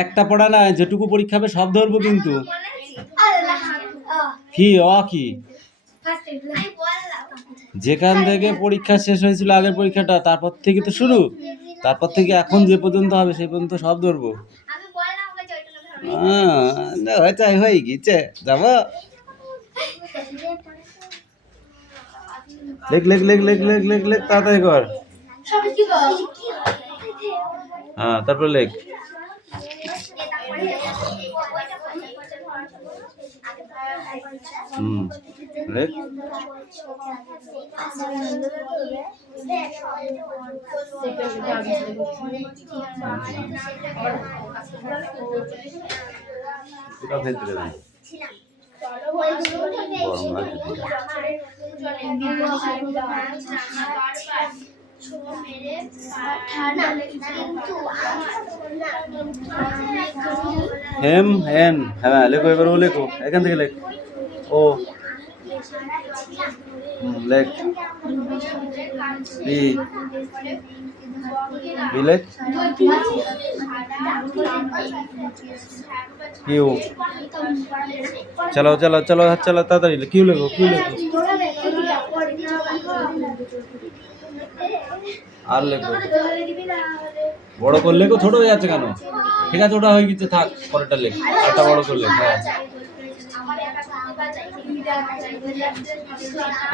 একটা পড়া না, যেটুকু পরীক্ষা হবে সব ধরবো কিন্তু। কি কি যেখান থেকে পরীক্ষা শেষ হয়েছিল আগের পরীক্ষাটা, তারপর থেকে তো শুরু, তারপর থেকে এখন যে পর্যন্ত হবে সেই পর্যন্ত সব ধরবো। হয়ে গেছে, যাবো। লেখ লেখ লেখ লেখ লেখ লেখ লেখ, তাড়াতাড়ি কর। হ্যাঁ, তারপর লেখ। লেখ। হেম হেন, হ্যাঁ লেখো, এবার ও লেখো, এখান থেকে লেখ। ও লেখ। বি লেখ। কিউ। চলো চলো চলো, হাত চালাও, তাড়াতাড়ি। কিউ লেখো, কিউ লেখো। আর লেখো, বড় করে লেখো, ছোট হয়ে যাচ্ছে কেন? ঠিক আছে, ওটা হয়ে গেছে, থাক, পরেরটা লেখ, আরটা বড় করে লেখ। হ্যাঁ,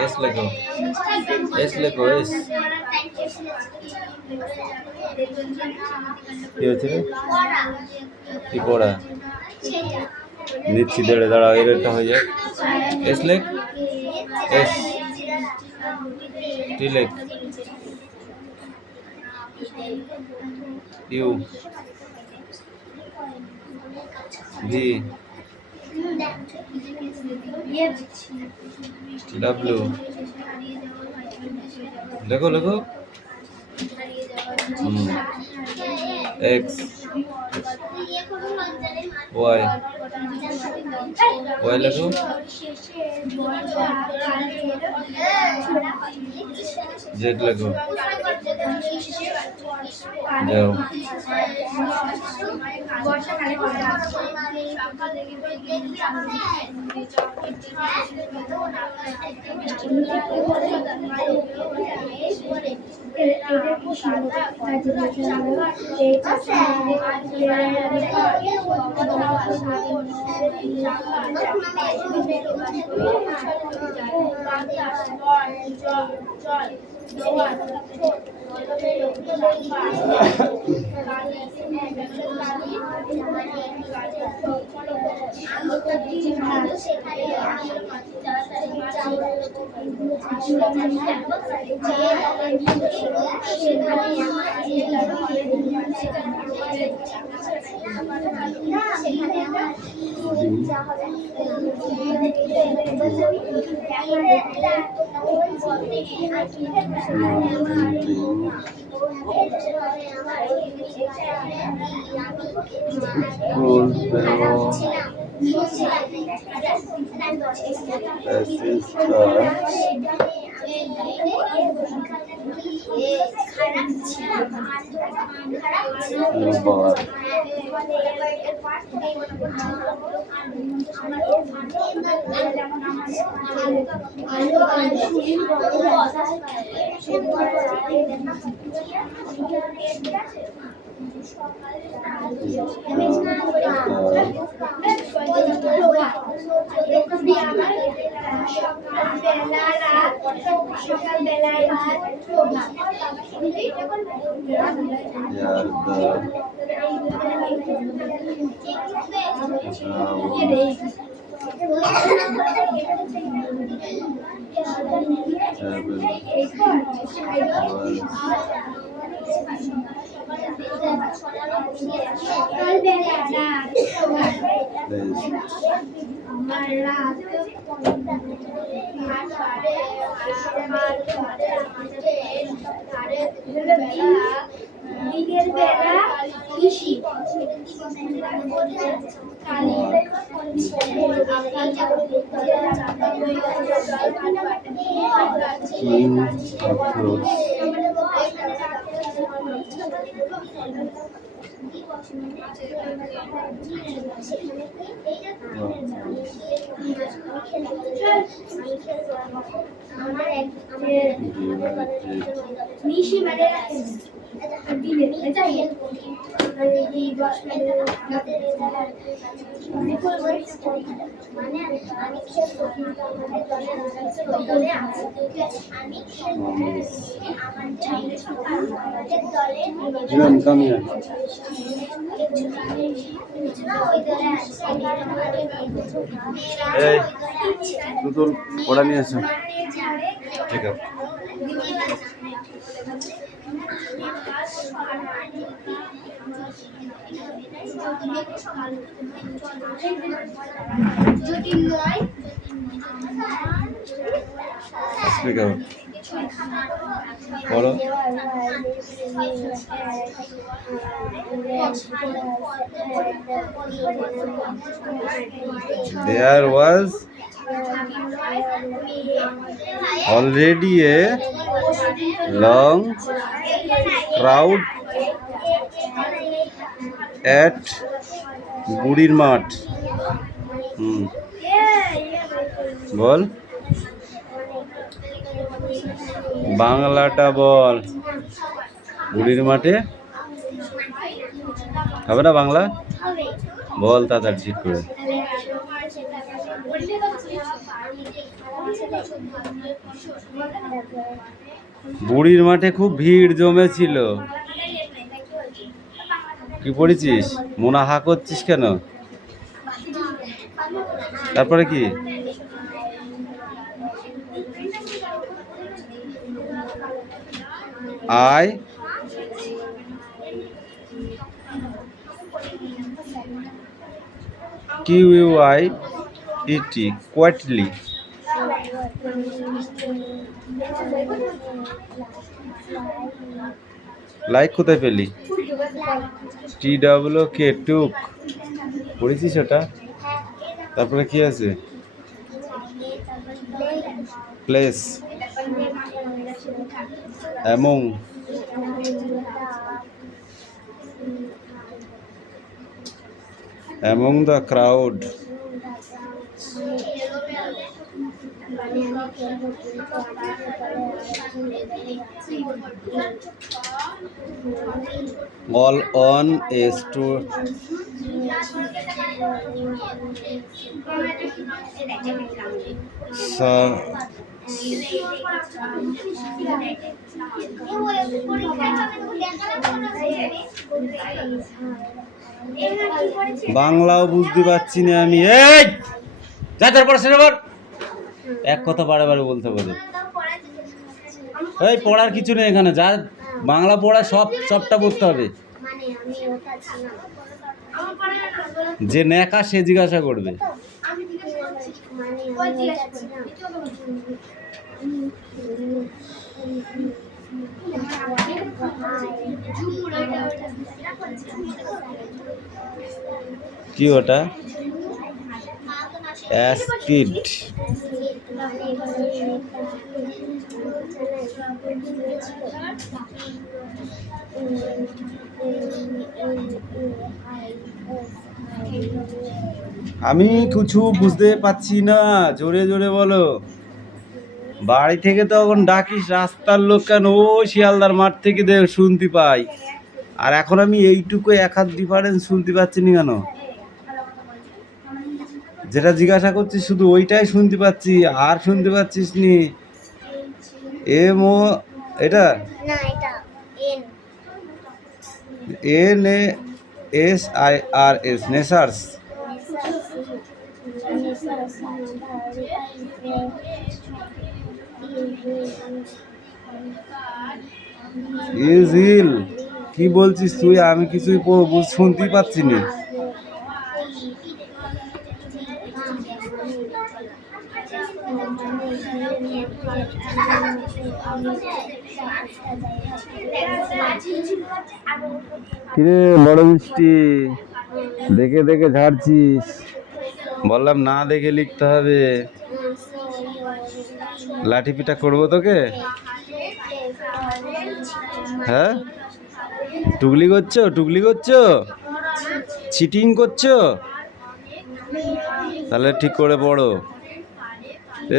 এস লেখো, এস লেখো, এস। কি হয়েছে রে? কি পড়া নিচ্ছি, দেড়ে দাঁড়া, এর একটা হয়ে যায়। এস লেখ, এস। টি লেখ, ইউ। ভি। ডাব্লিউ। লেখো লেখো। এক্স। ওয়াই। ওয়াই লেখো। জেড লেখো। যাও। দিনের বেলা কৃষি নিশি মানে তোর পড়া নিয়ে আসো। ঠিক আছে। পড়ো। There was already a long crowd at বুড়ির মাঠ। বল, বাংলাটা বল। বুড়ির মাঠে হবে না বাংলা? বল তাড়াতাড়ি ঠিক করে। বুড়ির মাঠে খুব ভিড় জমেছিল। কি পড়েছিস? মনে হা করছিস কেন? তারপরে কি? I QUIET quietly লাইক কোথায় পেলি? TWK টুক পড়েছিস ওটা? তারপরে কি আছে? Place among the crowd all on a বাংলাও বুঝতে পারছি না আমি। এই যা তারপর সেবার এক কথা বারে বারে বলতে পারে। এই পড়ার কিছু নেই এখানে, যা বাংলা পড়া সবটা পড়তে হবে। যে নেকা সে জিজ্ঞাসা করবে। কি ওটা? অ্যাসকিড। আমি কিছু বুঝতে পাচ্ছি না, জোরে জোরে বলো। বাড়ি থেকে তখন ডাকিস রাস্তার লোক কেন, ও শিয়ালদার মাঠ থেকে শুনতে পাই, আর এখন আমি এইটুকু এক হাত ডিফারেন্স শুনতে পাচ্ছি না কেন? যেটা জিজ্ঞাসা করছিস শুধু ওইটাই শুনতে পাচ্ছি, আর শুনতে পাচ্ছিস নি? এটা NASIRS নেসার্স। ইজিল কি বলছিস তুই? আমি কিছুই শুনতেই পাচ্ছি না। কিরে বড় মিষ্টি, দেখে দেখে ঝাড়ছিস? বললাম না দেখে লিখতে হবে। লাঠি পিটা করবো তোকে? হ্যাঁ, টুগলি করছো? টুগলি করছো? চিটিং করছো? তাহলে ঠিক করে পড়ো।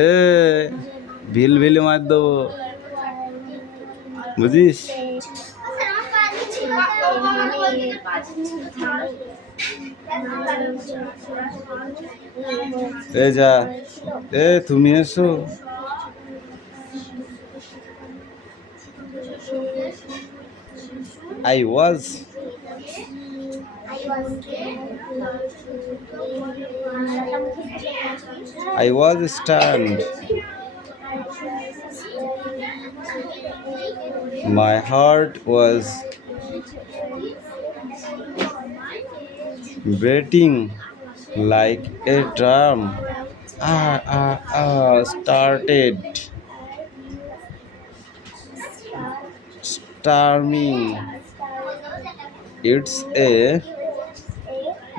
এ ভিল ভিল মার দেবো, বুঝিস? এ যা, এ তুমি এসো। I was stunned. My heart was beating like a drum. Started storming. It's a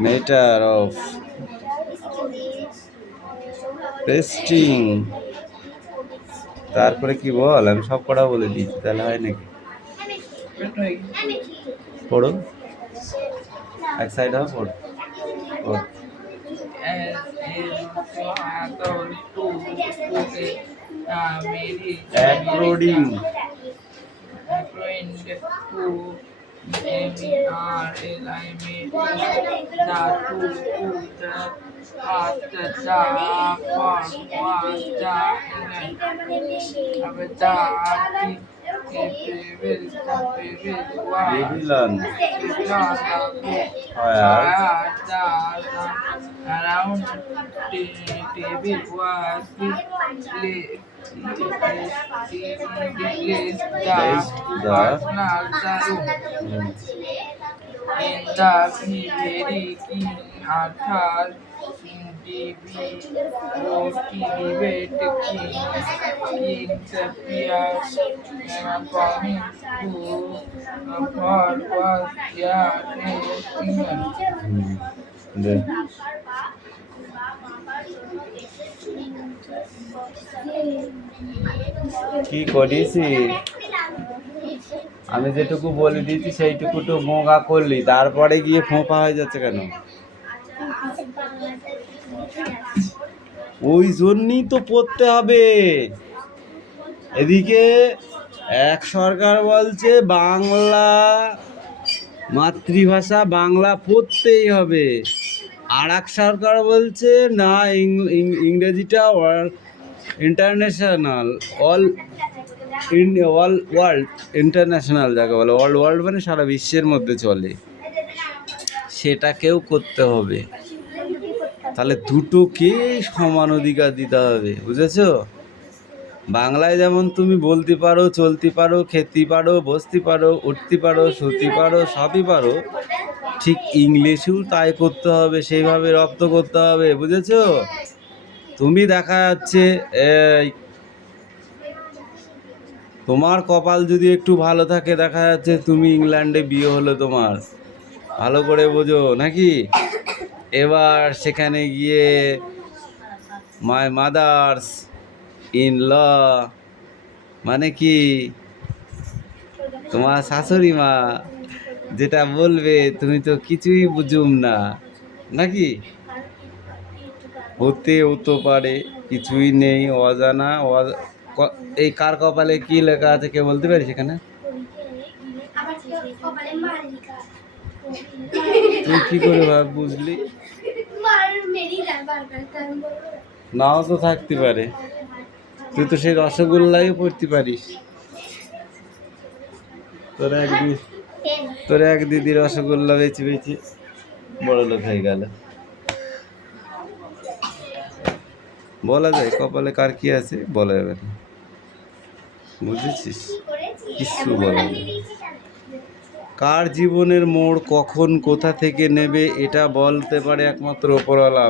matter of resting. তারপরে কি বল? আমি সব কটা বলে দিচ্ছি, তাহলে হয় নাকি? পড়ো, এক সাইড হও, পড়ো। According Babylon, around table was replaced the personal room. In the very king Arthur debate king appears promised to for was দে। কি করিসি? আমি যেটুকু বলে দিয়েছি সেইটুকু তো মোগা করলি, তারপরে গিয়ে ফোঁপা হয়ে যাচ্ছে কেন? ওই জন্যই তো পড়তে হবে। এদিকে এক সরকার বলছে বাংলা মাতৃভাষা, বাংলা পড়তেই হবে, আর এক সরকার বলছে না ইংরেজিটা ইন্টারন্যাশনাল, অল ওয়ার্ল্ড ইন্টারন্যাশনাল যাকে বলে, অল ওয়ার্ল্ড মানে সারা বিশ্বের মধ্যে চলে, সেটাকেও করতে হবে। তাহলে দুটোকেই সমান অধিকার দিতে হবে, বুঝেছো? বাংলায় যেমন তুমি বলতে পারো, চলতে পারো, খেতে পারো, বসতে পারো, উঠতে পারো, শুতে পারো, সবই পারো, ঠিক ইংলিশেও তাই করতে হবে, সেইভাবে রপ্ত করতে হবে, বুঝেছো? তুমি দেখা যাচ্ছে এই তোমার কপাল যদি একটু ভালো থাকে, দেখা যাচ্ছে তুমি ইংল্যান্ডে বিয়ে হলো তোমার, ভালো করে বোঝো নাকি? এবার সেখানে গিয়ে মাই মাদার্স ইন ল মানে কি, তোমার শাশুড়ি মা যেটা বলবে তুমি তো কিছুই বুঝুম না, নাকি? হতেও তো পারে, কিছুই নেই, অজানা। এই কার কপালে কি লেখা আছে কে বলতে পারিস? এখানে তুই কি করে ভাব বুঝলি? নাও তো থাকতে পারে, তুই তো সেই রসগোল্লাই পড়তে পারিস। তোর এক দিদি রসগোল্লা বেচে বেচে বড় লোক হয়ে গেল। বলা যায় কপালে কার কি আছে, বলা যাবে না, বুঝেছিস? কিছু বলা যাবে। কার জীবনের মোড় কখন কোথা থেকে নেবে এটা বলতে পারে একমাত্র ওপরওয়ালা।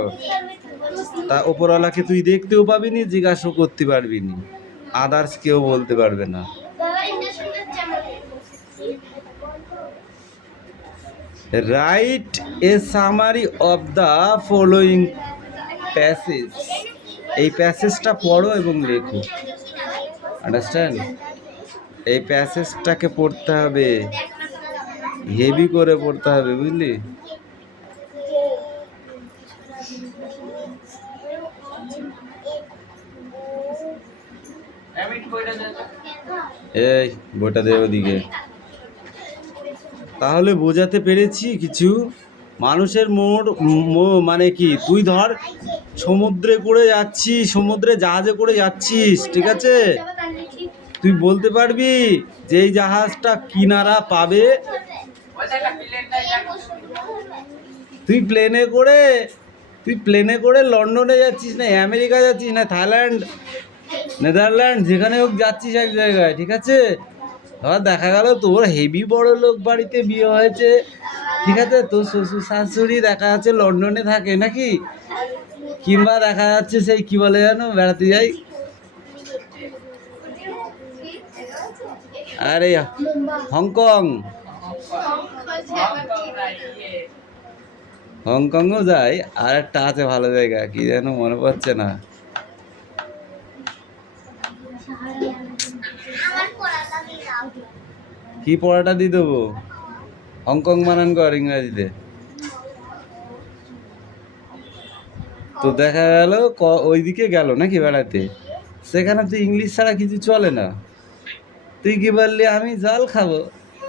তা ওপরওয়ালাকে তুই দেখতেও পাবি নি, জিজ্ঞাসা করতে পারবি নি, আদার্স কেউ বলতে পারবে না। Write a summary of the following passage. এই প্যাসেজটা পড়ো এবং লেখো। আন্ডারস্ট্যান্ড? এই প্যাসেজটাকে পড়তে হবে, হেভি করে পড়তে হবে, বুঝলি? এই বইটা দে ওদিকে। তাহলে বোঝাতে পেরেছি কিছু? মানুষের মানে কি, তুই ধর সমুদ্রে করে যাচ্ছিস, সমুদ্রে জাহাজে করে যাচ্ছিস, ঠিক আছে? তুই বলতে পারবি যে এই জাহাজটা কিনারা পাবে? তুই প্লেনে করে লন্ডনে যাচ্ছিস, না আমেরিকা যাচ্ছিস, না থাইল্যান্ড, নেদারল্যান্ড, যেখানে হোক যাচ্ছিস এক জায়গায়, ঠিক আছে? ধর দেখা গেল তোর হেভি বড় লোক বাড়িতে বিয়ে হয়েছে, ঠিক আছে? তোর শ্বশুর শাশুড়ি দেখা যাচ্ছে লন্ডনে থাকে নাকি, কিংবা দেখা যাচ্ছে সেই কি বলে জানো, বেড়াতে যাই, আরে হংকং, হংকংও যায়। আর একটা আছে ভালো জায়গা, কি যেন মনে পড়ছে না। কি পড়াটা দিয়ে দেবো? হংকং বানান কর ইংরাজিতে। তো দেখা গেল ওইদিকে গেল নাকি বেড়াতে, সেখানে তো ইংলিশ ছাড়া কিছু চলে না। তুই কি বললি আমি জল খাবো,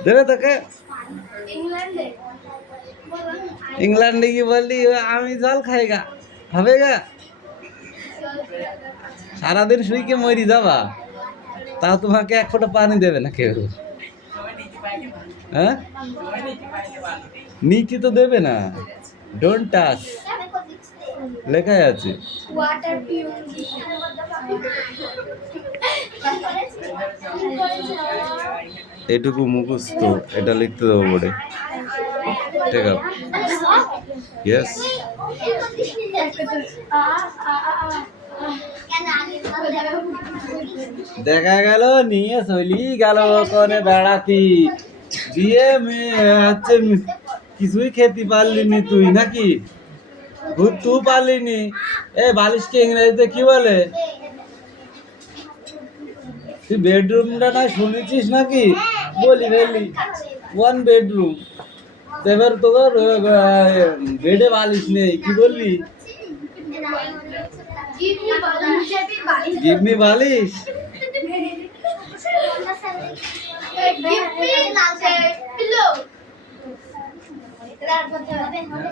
দেবে তোকে? ইংল্যান্ডে কি বললি আমি জল খাই গা, হবে গা? সারাদিন শুইকে মরি যাবা, তাও তোমাকে এক ফোঁটা পানি দেবে না কেউ। হ্যাঁ, নিচে তো দেবে না, ডোন্ট টাচ লেখাই আছে। এটুকু মুখস্থ, এটা লিখতে দেবো বোর্ডে। ঠিক আছে, ইয়েস। দেখা গেল নিয়ে চলি গেল ওখানে বেড়াতি, দিয়ে হচ্ছে কিছুই খেতে পারলি নি তুই নাকি, তুই পারলি নি। এ বালিশকে ইংরেজিতে কি বলে? তুই বেডরুমটা না শুনেছিস নাকি? বলি ফেললি ওয়ান বেডরুম, এবার তোর বেডে বালিশ নেই, কি বললি? গিভ মি বালিশ।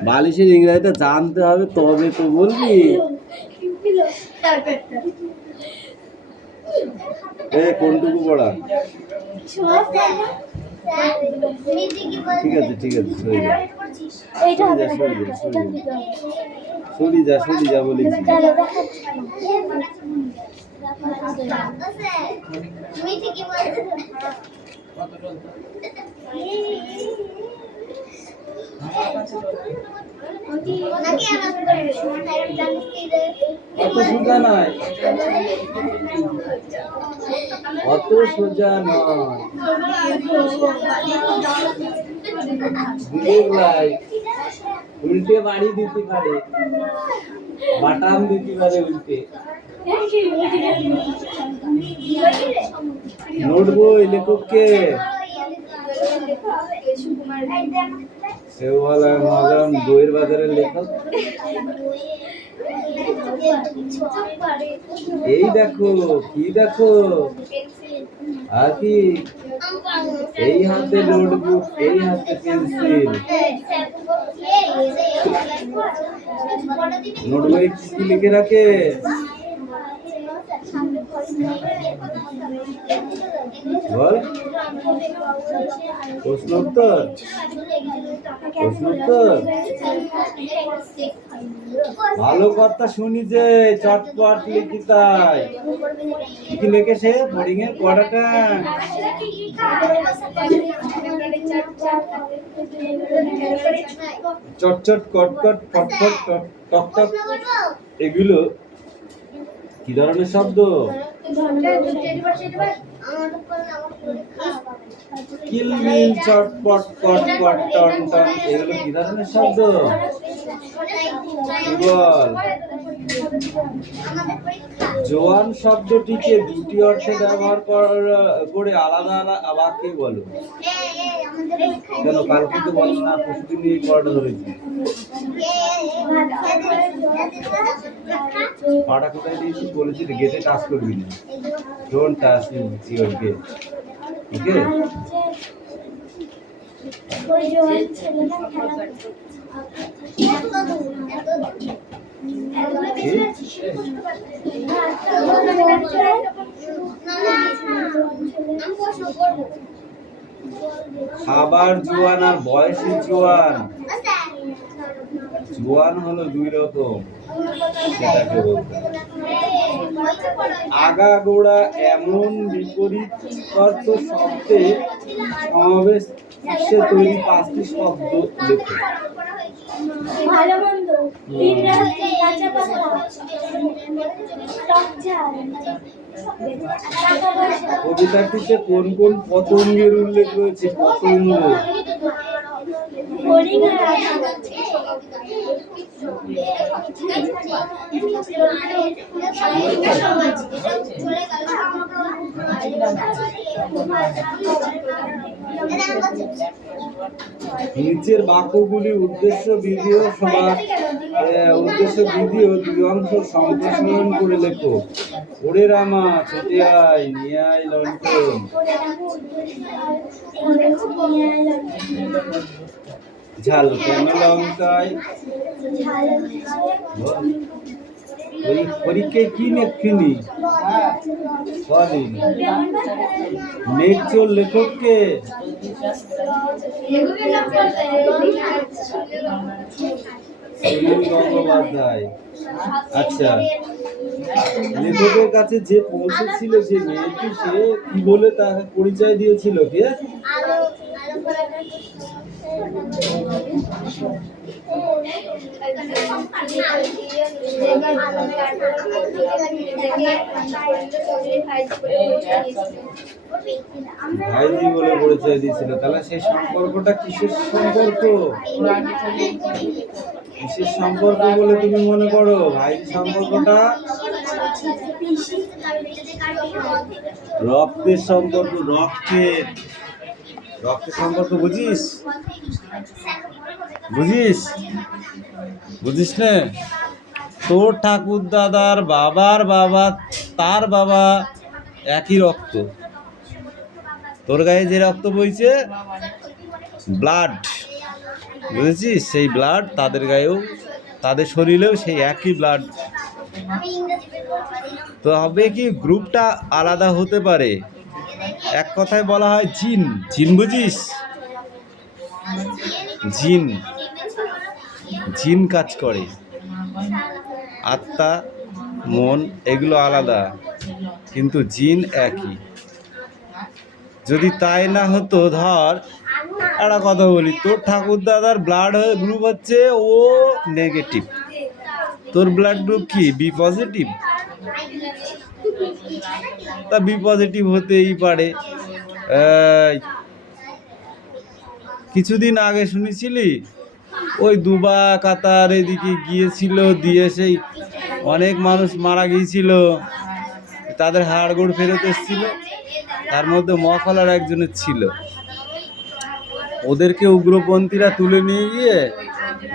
বালিশের ইংরেজিটা জানতে হবে তবে তো বলবি। এ কোনটুকু পড়া? ঠিক আছে ঠিক আছে, সরি যা বলেছি। অত সোজা নয়, অত সোজা নয়, উল্টে বাড়ি দিতে পারে, বাটাম দিতে পারে উল্টে। নোট বই লেখককে সেও বলে মজাম বইয়ের বাজারের লেখক। এই দেখো কি দেখো, আর কি এই হাতে নোটবুক, এই হাতে পেন্সিল। নোটবুকে কি লিখে রাখে? বল, প্রশ্নোত্তর। ভালো কথা শুনি যে চটপট লিখি তাই কি লিখে সে বোর্ডিং এর পড়াটা চটচট কটকট ফটফট টক টক এগুলো কি ধরনের শব্দ? কিলবিল চটপট কটকট টন টন এগুলো কি ধরনের শব্দ? কি বল? জোয়ান শব্দটিকে দুটি অর্থে ব্যবহার করে আলাদা আলাদা বাক্যে বলো। কেন কালকে তো বলো না, পরশুদিন নিয়ে পড়াটা ধরেছি। পাটা কোথায় দিয়েছি বলেছি, গেটে টাচ করবি না, ডোন্ট টাচ ইউর গেট, ওকে? খাবার জোয়ান আর বয়সী জোয়ান। জোয়ান হলো দুই রকম, সেটাকে বলতে আগাগোড়া এমন বিপরীত অর্থ শব্দে সমাবেশে তৈরি 5টি শব্দ লেখো। ভালো মন্দ, দিন রাত্রি, কাঁচা পাকা, টক ঝাল, টাকা পয়সা। কবিতাটিতে কোন কোন পতঙ্গের উল্লেখ রয়েছে? পতঙ্গ। হরিণ আর আধা। নিচের বাক্যগুলি উদ্দেশ্য বিধি ও দুই অংশ সম্প্রসারণ করে লেখো। ওরে রামা ছোটে আয়, নিয়ে আয় লণ্ঠন। ঝাল কেন লঙ্কায়? পরীক্ষায় কি লেখনি? মেঘ চোর লেখককে? সুনীল গঙ্গোপাধ্যায়। আচ্ছা, লেখকের কাছে যে পৌঁছেছিল যে মেয়েটি, সে কি বলে তাকে পরিচয় দিয়েছিল? কে? ভাইজি বলে পরিচয় দিয়েছিল। তাহলে সেই সম্পর্কটা কিসের সম্পর্ক? কিসের সম্পর্ক বলে তুমি মনে করো? ভাইজি সম্পর্কটা রক্তের সম্পর্ক। রক্তের সম্পর্ক বুঝিস? বুঝিস না? তোর ঠাকুর দাদার বাবার বাবা, তার বাবা একই রক্ত। তোর গায়ে যে রক্ত বইছে, ব্লাড, বুঝেছিস? সেই ব্লাড তাদের গায়েও, তাদের শরীরেও সেই একই ব্লাড। তো হবে কি, গ্রুপটা আলাদা হতে পারে। এক কথায় বলা হয় জিন। জিন বুঝিস? জিন কাজ করে। আত্মা, মন এগুলো আলাদা, কিন্তু জিন একই। যদি তাই না হতো, ধর একটা কথা বলি, তোর ঠাকুর দাদার ব্লাড গ্রুপ হচ্ছে ও নেগেটিভ, তোর ব্লাড গ্রুপ কি বি পজিটিভ, তা বি পজিটিভ হতেই পারে। কিছুদিন আগে শুনেছিলি ওই দুবা কাতার এদিকে গিয়েছিল, দিয়ে সেই অনেক মানুষ মারা গিয়েছিল, তাদের হাড়গোড় ফেরত এসেছিল, তার মধ্যে মফলার একজনের ছিল। ওদেরকে উগ্রপন্থীরা তুলে নিয়ে গিয়ে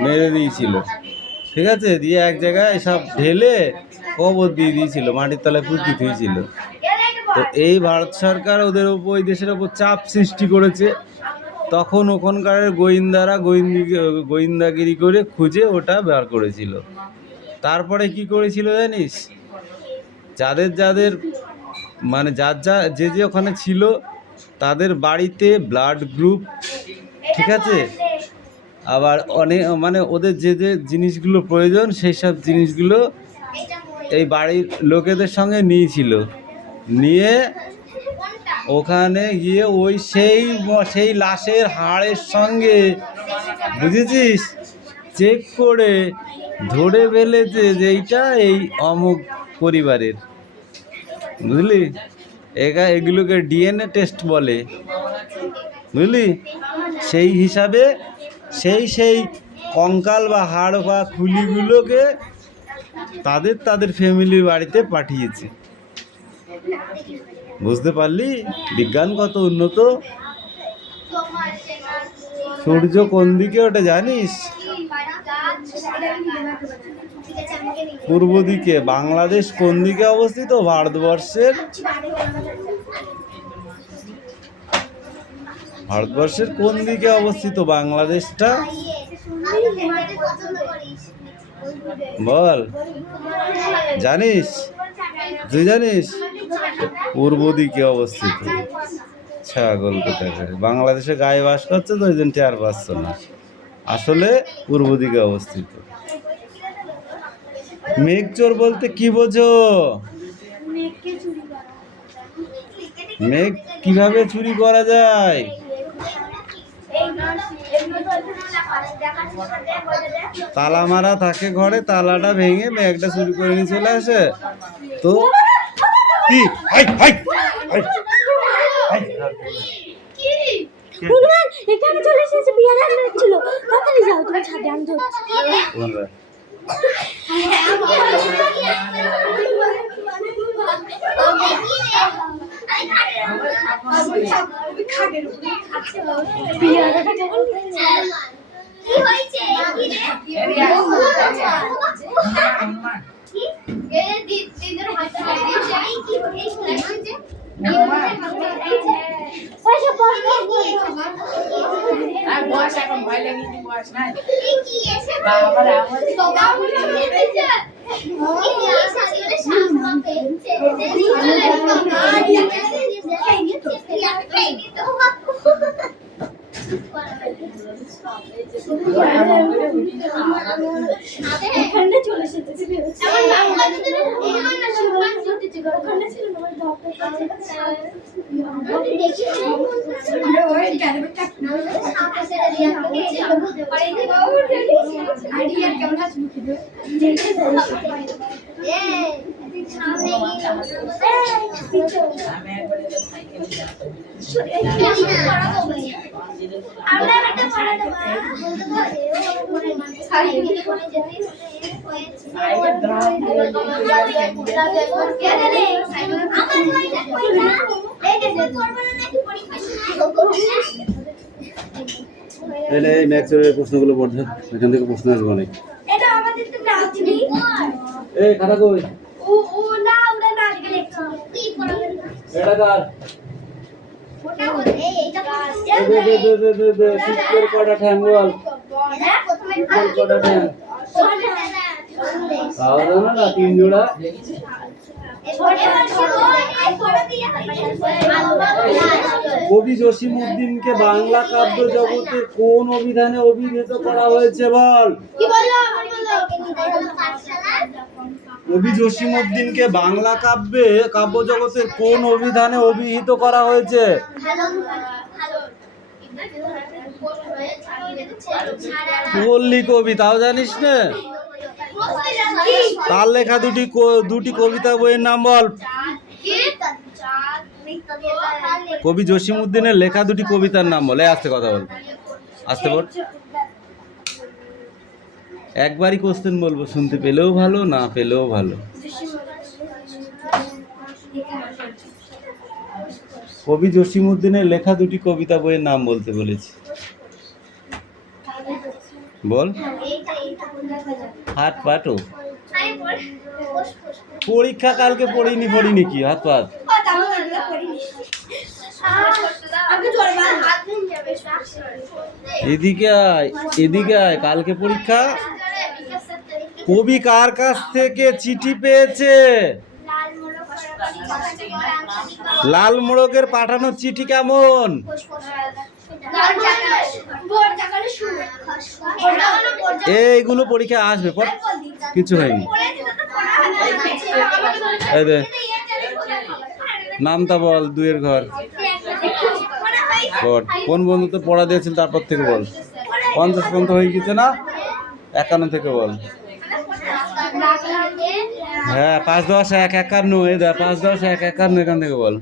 মেরে দিয়েছিল, ঠিক আছে? দিয়ে এক জায়গায় সব ঢেলে কবর দিয়ে দিয়েছিল, মাটির তলায় পুঁতি হয়েছিল। তো এই ভারত সরকার ওদের ওপর, ওই দেশের ওপর চাপ সৃষ্টি করেছে। তখন ওখানকার গোয়েন্দারা গোয়েন্দাগিরি করে খুঁজে ওটা বের করেছিল। তারপরে কি করেছিল জানিস? যাদের মানে যে ওখানে ছিল, তাদের বাড়িতে ব্লাড গ্রুপ, ঠিক আছে, আবার অনেক মানে ওদের যে যে জিনিসগুলো প্রয়োজন সেই সব জিনিসগুলো এই বাড়ির লোকেদের সঙ্গে নিয়েছিল, নিয়ে ওখানে গিয়ে ওই সেই লাশের হাড়ের সঙ্গে, বুঝেছিস, চেক করে ধরে ফেলেছে যে এইটা এই অমুক পরিবারের, বুঝলি। এগুলোকে ডিএনএ টেস্ট বলে, বুঝলি। সেই হিসাবে সেই কঙ্কাল বা হাড় বা খুলিগুলোকে তাদের ফ্যামিলির বাড়িতে পাঠিয়েছে। বুঝতে পারলি বিজ্ঞান কত উন্নত। সূর্য কোন দিকে ওটা জানিস? পূর্ব দিকে। বাংলাদেশ কোন দিকে অবস্থিত ভারতবর্ষের? ভারতবর্ষের কোন দিকে অবস্থিত বাংলাদেশটা? বল, জানিস? তুই জানিস? পূর্ব দিকে অবস্থিত। ছাগল কোথাকার, বাংলাদেশে গায়ে বাস করছে তো ওই জন্য টের পাচ্ছ না, আসলে পূর্ব দিকে অবস্থিত। মেঘচোর বলতে কি বোঝো? মেঘ কিভাবে চুরি করা যায়? তালা মারা থাকে ঘরে, তালাটা ভেঙে মেঘটা চুরি করে নিয়ে চলে আসে। তো কি এখানে চলে এসেছে, বিয়ে রান্না ছিল, তাড়াতাড়ি যাও, তুমি ছাদে আমি ধরছি। বয়স এখন ভয় লেগেছে, বয়স নাই বাবা এখানে চলে এসেছে, এই ম্যাথসের প্রশ্নগুলো পড়ছে, এখান থেকে প্রশ্ন আসবে অনেক। এটা আমাদের তো নাচনি, এই খাতা কই? ও না, ওটা না দিকে লিখছো কি পড়াবেন? এটা কার? ওটা বলে এইটা দে শিক্ষার কটা ঠ্যাং বল। এটা প্রথমে শিক্ষার কটা ঠ্যাং? সাবধান না, 3 জোড়া। কবি জসিমউদ্দিনকে বাংলা কাব্য জগতে কোন অভিধানে অভিহিত করা হয়েছে বল? কবি জসিমউদ্দিনকে বাংলা কাব্য জগতের কোন অভিধানে অভিহিত করা হয়েছে? পল্লী কবি, তাও জানিস না? তার লেখা দুটি কবিতা বইয়ের নাম বল। কবি জসিমউদ্দিনের লেখা দুটি কবিতার নাম বলে। আস্তে কথা বল, আস্তে বল। একবারই কোশ্চেন বলবো, শুনতে পেলেও ভালো, না পেলেও ভালো। কবি জসিমউদ্দিনের লেখা দুটি কবিতা বইয়ের নাম বলতে বলেছি, বল। হাত পাটো পরীক্ষা কালকে পড়িনি কি হাত পাত? এদিকে আয়, কালকে পরীক্ষা। কবি কার কাছ থেকে চিঠি পেয়েছে? লাল মোড়কের পাঠানো চিঠি কেমন? এইগুলো পরীক্ষা আসবে পর, কিছু হয়নি। এই দে নামটা বল, 2 এর ঘর বল। কোন বন্ধুতে পড়া দিয়েছিল তারপর থেকে বল। 50 পর্যন্ত হয়ে গেছে না, 51 থেকে বল। হ্যাঁ 5 10 1 51, এই দে 5 10 1 51 এখান থেকে বল।